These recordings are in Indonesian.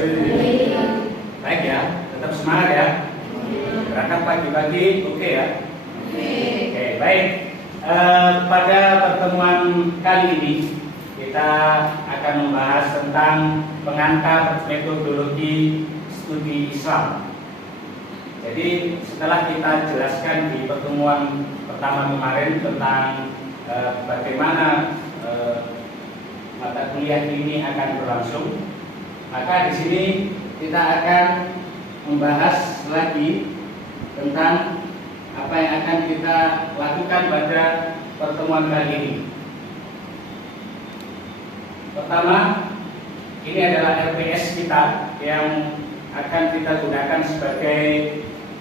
Baik ya, tetap semangat ya. Berangkat pagi-pagi, oke ya. Oke, baik. Pada pertemuan kali ini kita akan membahas tentang pengantar metodologi studi Islam. Jadi setelah kita jelaskan di pertemuan pertama kemarin tentang bagaimana mata kuliah ini akan berlangsung, maka di sini kita akan membahas lagi tentang apa yang akan kita lakukan pada pertemuan kali ini. Pertama, ini adalah LPS kita yang akan kita gunakan sebagai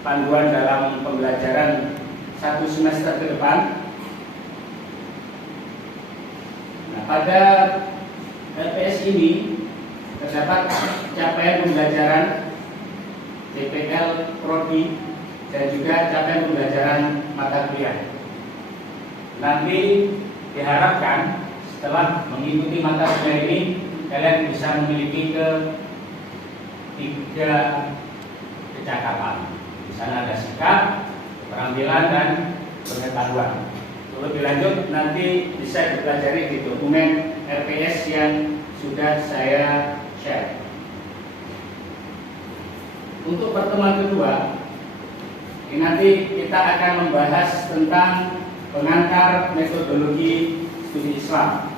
panduan dalam pembelajaran satu semester ke depan. Nah, pada LPS ini terdapat capaian pembelajaran TPL Prodi dan juga capaian pembelajaran mata kuliah. Nanti diharapkan setelah mengikuti mata kuliah ini kalian bisa memiliki tiga kecakapan. Di sana ada sikap, keterampilan, dan pengetahuan. Lebih lanjut nanti bisa dipelajari di dokumen RPS yang sudah saya share. Untuk pertemuan kedua, ini nanti kita akan membahas tentang pengantar metodologi studi Islam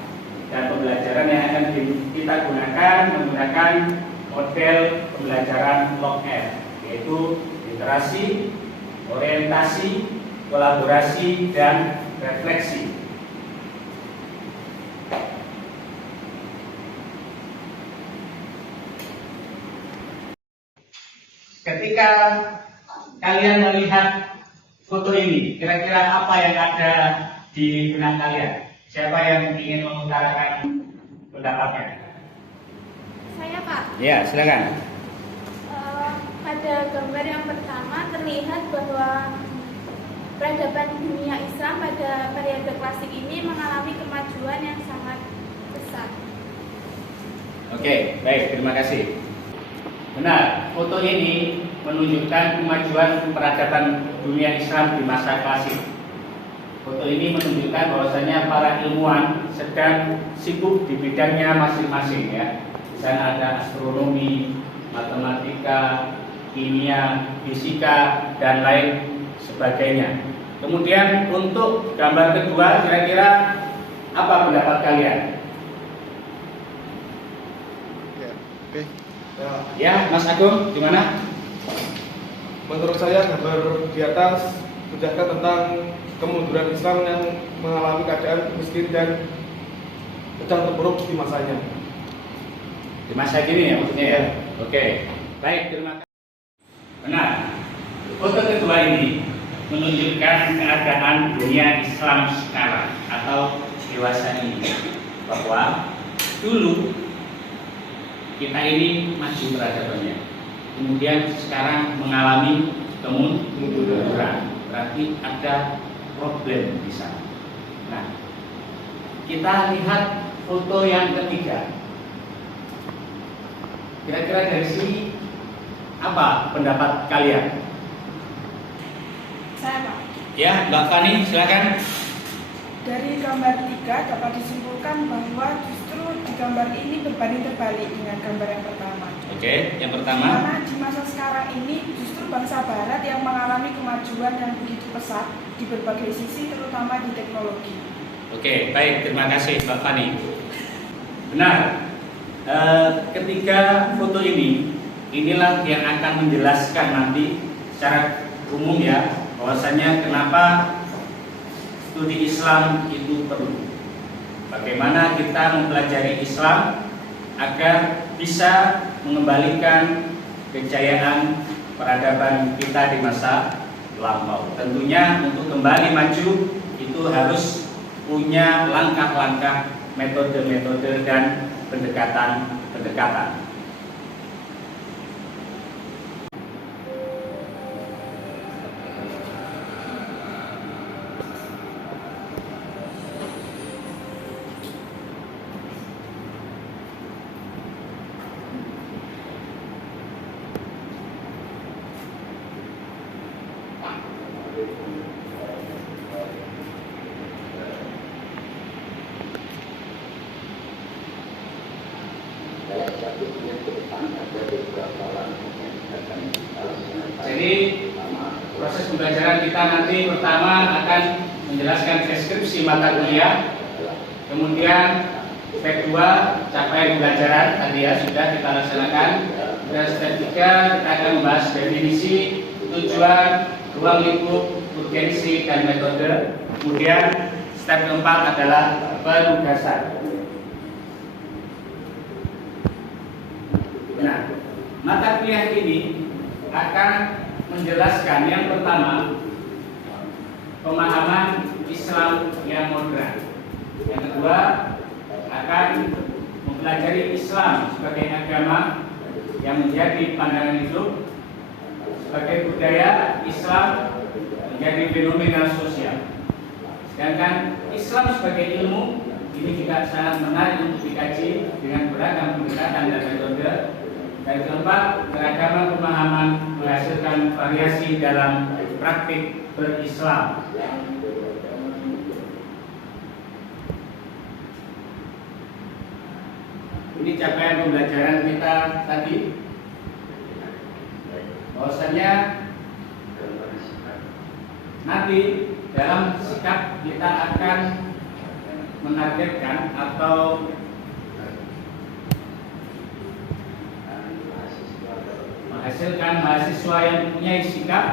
dan pembelajaran yang akan kita gunakan menggunakan model pembelajaran LOG-F, yaitu literasi, orientasi, kolaborasi, dan refleksi. Ketika kalian melihat foto ini, kira-kira apa yang ada di benak kalian? Siapa yang ingin mengutarakan pendapatnya? Saya, Pak. Ya, silakan. Pada gambar yang pertama terlihat bahwa peradaban dunia Islam pada periode klasik ini mengalami kemajuan yang sangat besar. Oke, baik, terima kasih. Benar, foto ini menunjukkan kemajuan peradaban dunia Islam di masa klasik. Foto ini menunjukkan bahwasanya para ilmuwan sedang sibuk di bidangnya masing-masing ya. Di sana ada astronomi, matematika, kimia, fisika, dan lain sebagainya. Kemudian untuk gambar kedua, kira-kira apa pendapat kalian? Ya, Mas Agung, gimana? Menurut saya gambar di atas menjelaskan tentang kemunduran Islam yang mengalami keadaan miskin dan sedang terpuruk di masanya. Di masa kini ya maksudnya ya? Oke, baik, terima kasih. Benar, foto kedua ini menunjukkan keadaan dunia Islam sekarang atau dewasa ini, bahwa dulu kita ini masih peradabannya, kemudian sekarang mengalami kemunduran, berarti ada problem di sana. Nah, kita lihat foto yang ketiga. Kira-kira dari sini apa pendapat kalian? Saya, Pak. Ya, Mbak Fani, silakan. Dari gambar 3 dapat disimpulkan bahwa justru di gambar ini berbanding terbalik dengan gambar yang pertama. Oke, yang pertama. Karena di masa sekarang ini justru bangsa Barat yang mengalami kemajuan yang begitu pesat di berbagai sisi, terutama di teknologi. Oke, baik, terima kasih Mbak Fani. Benar. Ketiga foto ini, inilah yang akan menjelaskan nanti secara umum ya, bahwasanya kenapa studi Islam itu perlu. Bagaimana kita mempelajari Islam agar bisa mengembalikan kejayaan peradaban kita di masa lampau. Tentunya untuk kembali maju itu harus punya langkah-langkah, metode-metode, dan pendekatan-pendekatan. pembelajaran kita nanti pertama akan menjelaskan deskripsi mata kuliah, kemudian step 2 capaian pembelajaran tadi ya sudah kita laksanakan, dan step 3 kita akan membahas definisi, tujuan, ruang lingkup, urgensi, dan metode. Kemudian step keempat adalah penugasan. Nah, mata kuliah ini akan menjelaskan yang pertama pemahaman Islam yang modern. Yang kedua akan mempelajari Islam sebagai agama yang menjadi pandangan hidup, sebagai budaya Islam menjadi fenomena sosial. Sedangkan Islam sebagai ilmu ini juga sangat menarik untuk dikaji dengan beragam pendekatan dan metode. Dan keempat, keragaman pemahaman menghasilkan variasi dalam praktik berislam. Ini capaian pembelajaran kita tadi, bahwasanya nanti dalam sikap kita akan menargetkan atau menghasilkan mahasiswa yang mempunyai sikap.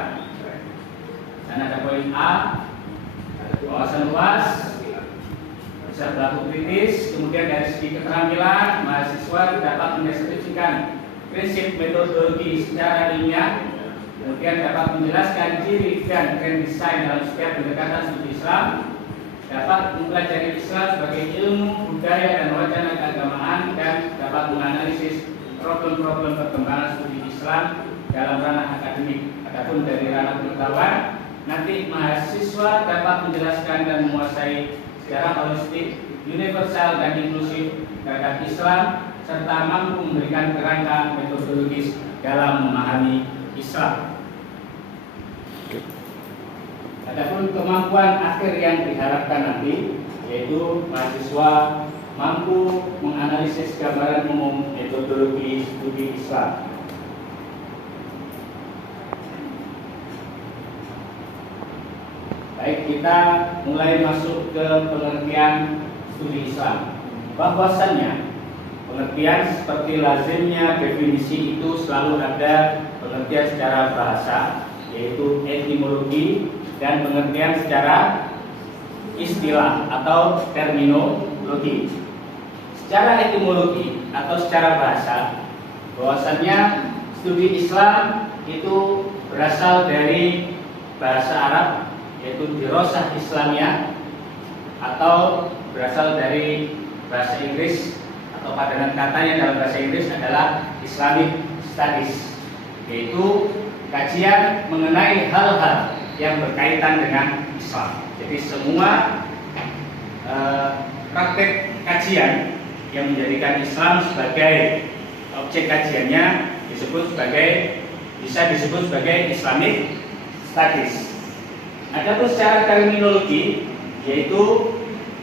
Dan ada poin A, wawasan luas, bisa berlaku kritis. Kemudian dari segi keterampilan, mahasiswa dapat mendeskripsikan prinsip metodologi secara ilmiah, kemudian dapat menjelaskan ciri dan tren desain dalam setiap pendekatan studi Islam, dapat mempelajari Islam sebagai ilmu, budaya, dan wacana keagamaan, dan dapat menganalisis problem-problem perkembangan studi Islam dalam ranah akademik. Adapun dari ranah pengetahuan, nanti mahasiswa dapat menjelaskan dan menguasai secara holistik, universal, dan inklusif terhadap Islam, serta mampu memberikan kerangka metodologis dalam memahami Islam. Adapun kemampuan akhir yang diharapkan nanti, yaitu mahasiswa mampu menganalisis gambaran umum metodologi studi Islam. Baik, kita mulai masuk ke pengertian studi Islam. Bahwasannya pengertian seperti lazimnya definisi itu selalu ada pengertian secara bahasa, yaitu etimologi, dan pengertian secara istilah atau terminologi. Secara etimologi atau secara bahasa, bahwasannya studi Islam itu berasal dari bahasa Arab, yaitu dirosah Islamiyah, atau berasal dari bahasa Inggris, atau padanan katanya dalam bahasa Inggris adalah Islamic Studies, yaitu kajian mengenai hal-hal yang berkaitan dengan Islam. Jadi semua praktek kajian yang menjadikan Islam sebagai objek kajiannya bisa disebut sebagai Islamic Studies. Adapun secara terminologi, yaitu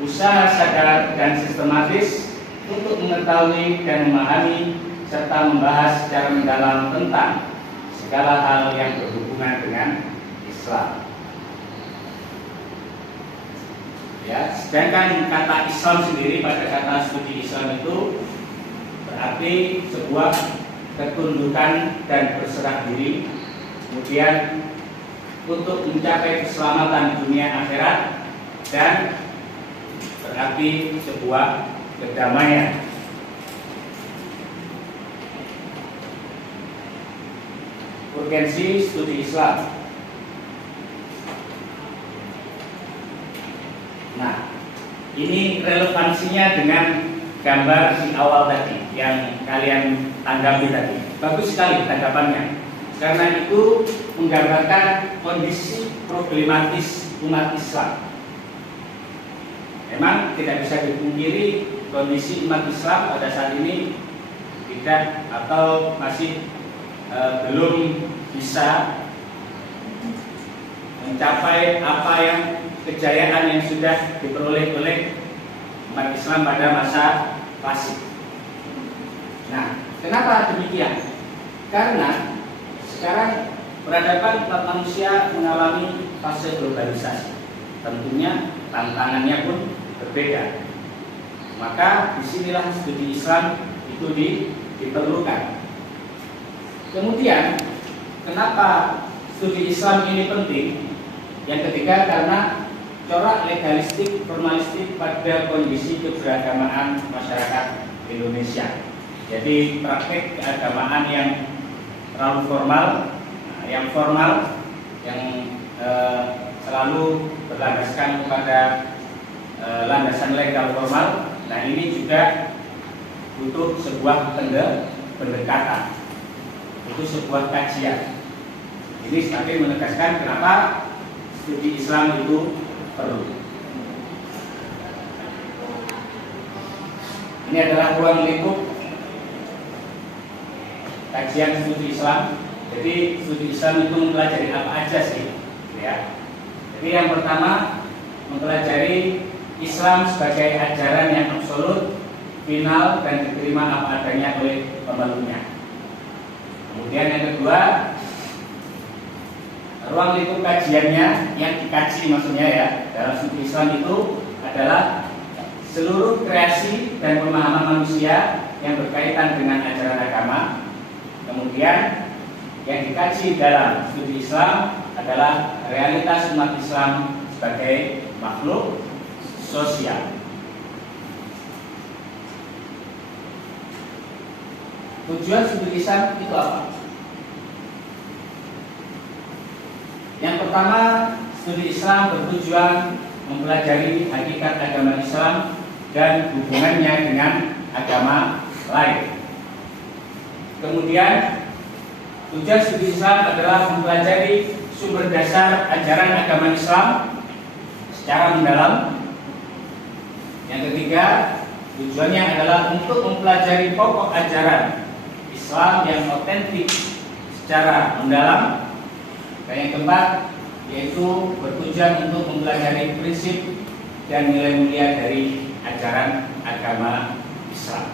usaha sadar dan sistematis untuk mengetahui dan memahami serta membahas secara mendalam tentang segala hal yang berhubungan dengan Islam. Ya, sedangkan kata Islam sendiri pada kata studi Islam itu berarti sebuah ketundukan dan berserah diri, kemudian untuk mencapai keselamatan dunia akhirat, dan berarti sebuah kedamaian. Urgensi studi Islam. Nah, ini relevansinya dengan gambar di awal tadi yang kalian tanggapi tadi. Bagus sekali tanggapannya, karena itu menggambarkan kondisi problematis umat Islam. Memang tidak bisa dipungkiri kondisi umat Islam pada saat ini tidak atau masih belum bisa mencapai apa yang kejayaan yang sudah diperoleh oleh umat Islam pada masa klasik. Nah, kenapa demikian? Karena sekarang Peradaban umat manusia mengalami fase globalisasi. Tentunya tantangannya pun berbeda. Maka disinilah studi Islam itu diperlukan. Kemudian, kenapa studi Islam ini penting? Yang ketiga, karena corak legalistik, formalistik pada kondisi keberagamaan masyarakat Indonesia. Jadi praktik keagamaan yang terlalu formal, yang selalu berlandaskan kepada landasan legal formal. Nah, ini juga butuh sebuah pendekatan, butuh sebuah kajian. Ini semakin menegaskan kenapa studi Islam itu perlu. Ini adalah ruang lingkup kajian studi Islam. Jadi studi Islam itu mempelajari apa aja sih? Ya. Jadi yang pertama mempelajari Islam sebagai ajaran yang absolut, final dan diterima apa adanya oleh pemeluknya. Kemudian yang kedua, ruang lingkup kajiannya yang dikaji maksudnya ya dalam studi Islam itu adalah seluruh kreasi dan pemahaman manusia yang berkaitan dengan ajaran agama. Kemudian yang dikaji dalam studi Islam adalah realitas umat Islam sebagai makhluk sosial. Tujuan studi Islam itu apa? Yang pertama, studi Islam bertujuan mempelajari hakikat agama Islam dan hubungannya dengan agama lain. Kemudian, tujuan studi Islam adalah mempelajari sumber dasar ajaran agama Islam secara mendalam. Yang ketiga, tujuannya adalah untuk mempelajari pokok ajaran Islam yang otentik secara mendalam. Dan yang keempat, yaitu bertujuan untuk mempelajari prinsip dan nilai mulia dari ajaran agama Islam.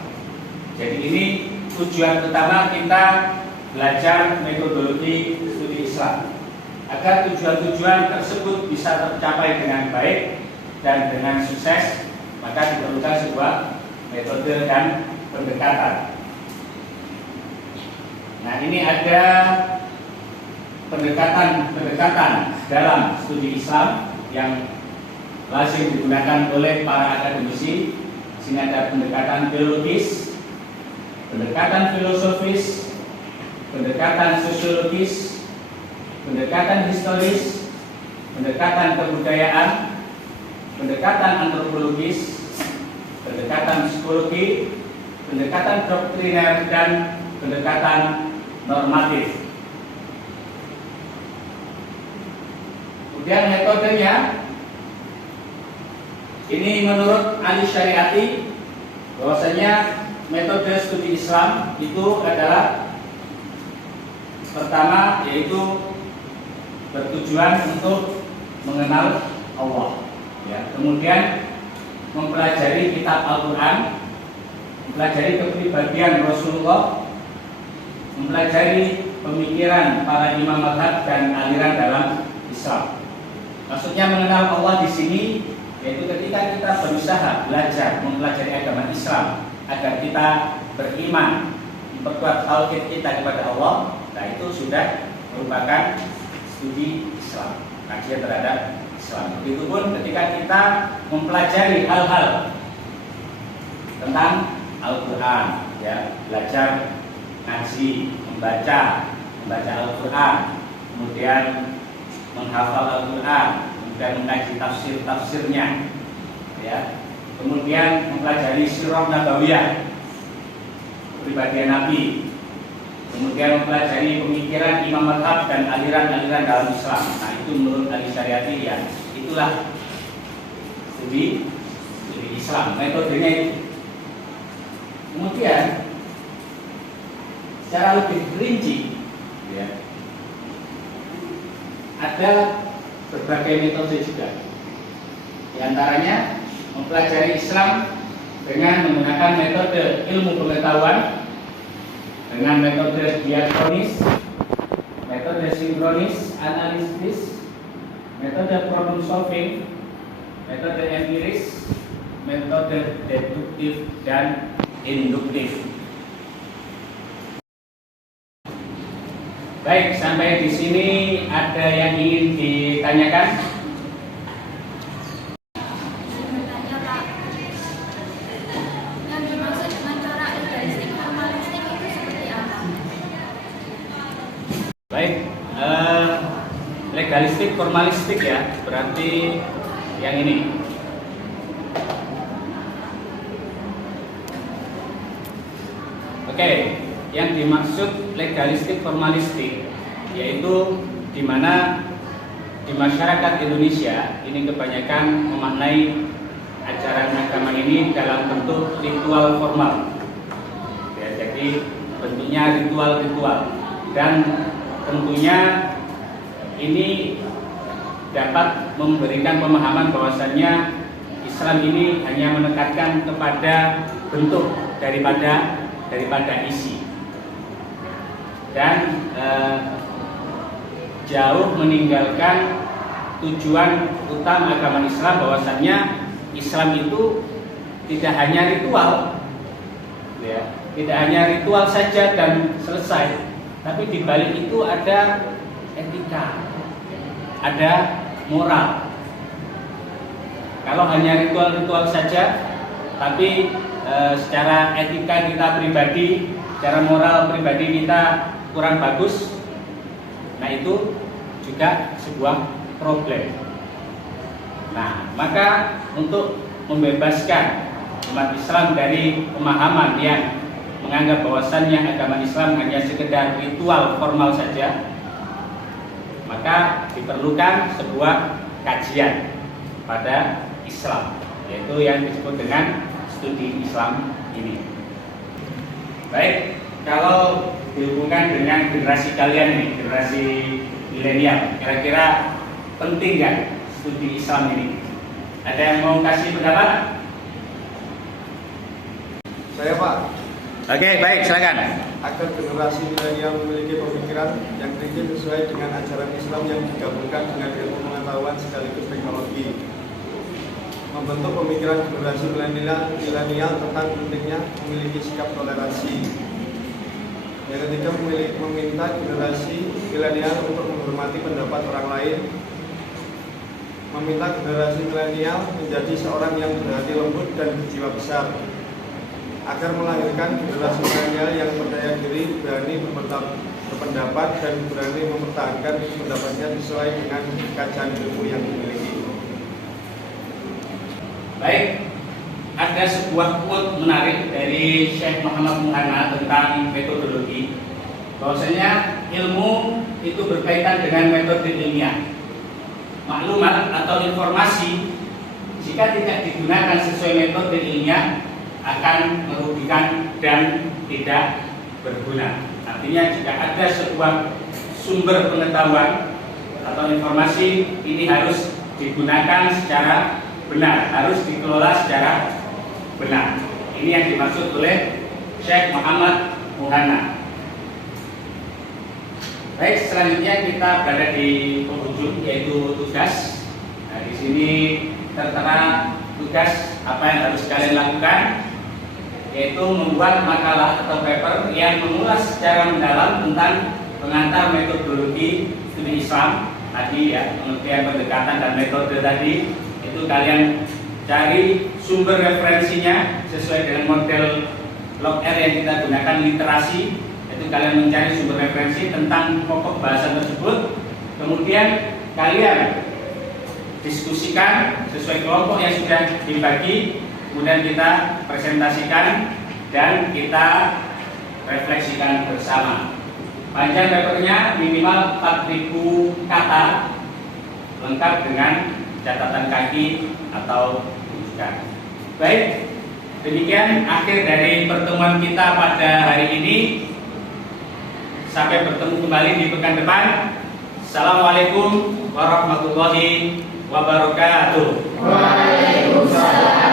Jadi ini tujuan utama kita belajar metodologi studi Islam. Agar tujuan-tujuan tersebut bisa tercapai dengan baik dan dengan sukses, maka diperlukan sebuah metode dan pendekatan. Nah, ini ada pendekatan dalam studi Islam yang lazim digunakan oleh para akademisi. Sini ada pendekatan teologis, pendekatan filosofis, pendekatan sosiologis, pendekatan historis, pendekatan kebudayaan, pendekatan antropologis, pendekatan psikologi, pendekatan doktriner, dan pendekatan normatif. Kemudian metodenya, ini menurut Ali Syariati, bahwasanya metode studi Islam itu adalah pertama, yaitu bertujuan untuk mengenal Allah. Ya. Kemudian mempelajari kitab Al-Quran, mempelajari kepribadian Rasulullah, mempelajari pemikiran para imam mazhab dan aliran dalam Islam. Maksudnya mengenal Allah di sini yaitu ketika kita berusaha belajar mempelajari agama Islam agar kita beriman, memperkuat tauhid kita kepada Allah. Nah, itu sudah merupakan studi Islam, kajian terhadap Islam. Begitupun ketika kita mempelajari hal-hal tentang Al-Quran, ya, belajar ngaji, membaca Al-Quran, kemudian menghafal Al-Quran, kemudian mengkaji tafsirnya, ya, kemudian mempelajari sirah nabawiyah, kepribadian Nabi, kemudian mempelajari pemikiran imam mazhab dan aliran-aliran dalam Islam. Nah, itu menurut Ali Syariati, ya, itulah studi Islam, metodenya itu. Kemudian secara lebih rinci, ya, ada berbagai metode juga. Di antaranya mempelajari Islam dengan menggunakan metode ilmu pengetahuan, dengan metode diakronis, metode metode sinkronis, analisis, metode problem solving, metode empiris, metode deduktif, dan induktif. Baik, sampai di sini ada yang ingin ditanyakan? Bertanya, Pak. Yang dimaksud dengan cara legalistik formalistik itu seperti apa? Baik, legalistik formalistik ya, berarti yang ini. Oke, yang dimaksud legalistik formalistik yaitu di mana di masyarakat Indonesia ini kebanyakan memaknai ajaran agama ini dalam bentuk ritual formal. Ya, jadi bentuknya ritual-ritual dan tentunya ini dapat memberikan pemahaman bahwasannya Islam ini hanya menekankan kepada bentuk daripada isi dan jauh meninggalkan tujuan utama agama Islam, bahwasannya Islam itu tidak hanya ritual, ya, tidak hanya ritual saja dan selesai, tapi di balik itu ada etika, ada moral. Kalau hanya ritual-ritual saja, tapi secara etika kita pribadi, secara moral pribadi kita kurang bagus, nah itu juga sebuah problem. Nah, maka untuk membebaskan umat Islam dari pemahaman yang menganggap bahwasannya agama Islam hanya sekedar ritual formal saja, maka diperlukan sebuah kajian pada Islam, yaitu yang disebut dengan studi Islam ini. Baik, kalau dihubungkan dengan generasi kalian ini, generasi milenial, kira-kira penting nggak studi Islam ini? Ada yang mau kasih pendapat? Saya, Pak. Oke, baik, silakan. Agar generasi milenial memiliki pemikiran yang kritis sesuai dengan ajaran Islam yang digabungkan dengan ilmu pengetahuan sekaligus teknologi. Membentuk pemikiran generasi milenial tentang pentingnya memiliki sikap toleransi. Yang ketiga, meminta generasi milenial untuk menghormati pendapat orang lain. Meminta generasi milenial menjadi seorang yang berhati lembut dan berjiwa besar, agar melahirkan generasi milenial yang percaya diri, berani berpendapat, dan berani mempertahankan pendapatnya sesuai dengan kajian ilmu yang dimiliki. Baik, ada sebuah quote menarik dari Syekh Muhammad Muhanna tentang metodologi, bahwasanya ilmu itu berkaitan dengan metode ilmiah. Maklumat atau informasi jika tidak digunakan sesuai metode ilmiah akan merugikan dan tidak berguna. Artinya jika ada sebuah sumber pengetahuan atau informasi, ini harus digunakan secara benar, harus dikelola secara benar. Ini yang dimaksud oleh Syekh Muhammad Muhanna. Baik, selanjutnya kita berada di penghujung, yaitu tugas. Nah, di sini tertera tugas apa yang harus kalian lakukan, yaitu membuat makalah atau paper yang mengulas secara mendalam tentang pengantar metodologi studi Islam tadi, ya, pengertian pendekatan dan metode tadi. Itu kalian cari sumber referensinya sesuai dengan model log R yang kita gunakan, literasi. Itu kalian mencari sumber referensi tentang pokok bahasan tersebut, kemudian kalian diskusikan sesuai kelompok yang sudah dibagi, kemudian kita presentasikan dan kita refleksikan bersama. Panjang papernya minimal 4.000 kata, lengkap dengan catatan kaki atau rujukan. Baik, demikian akhir dari pertemuan kita pada hari ini. Sampai bertemu kembali di pekan depan. Assalamualaikum warahmatullahi wabarakatuh. Waalaikumsalam.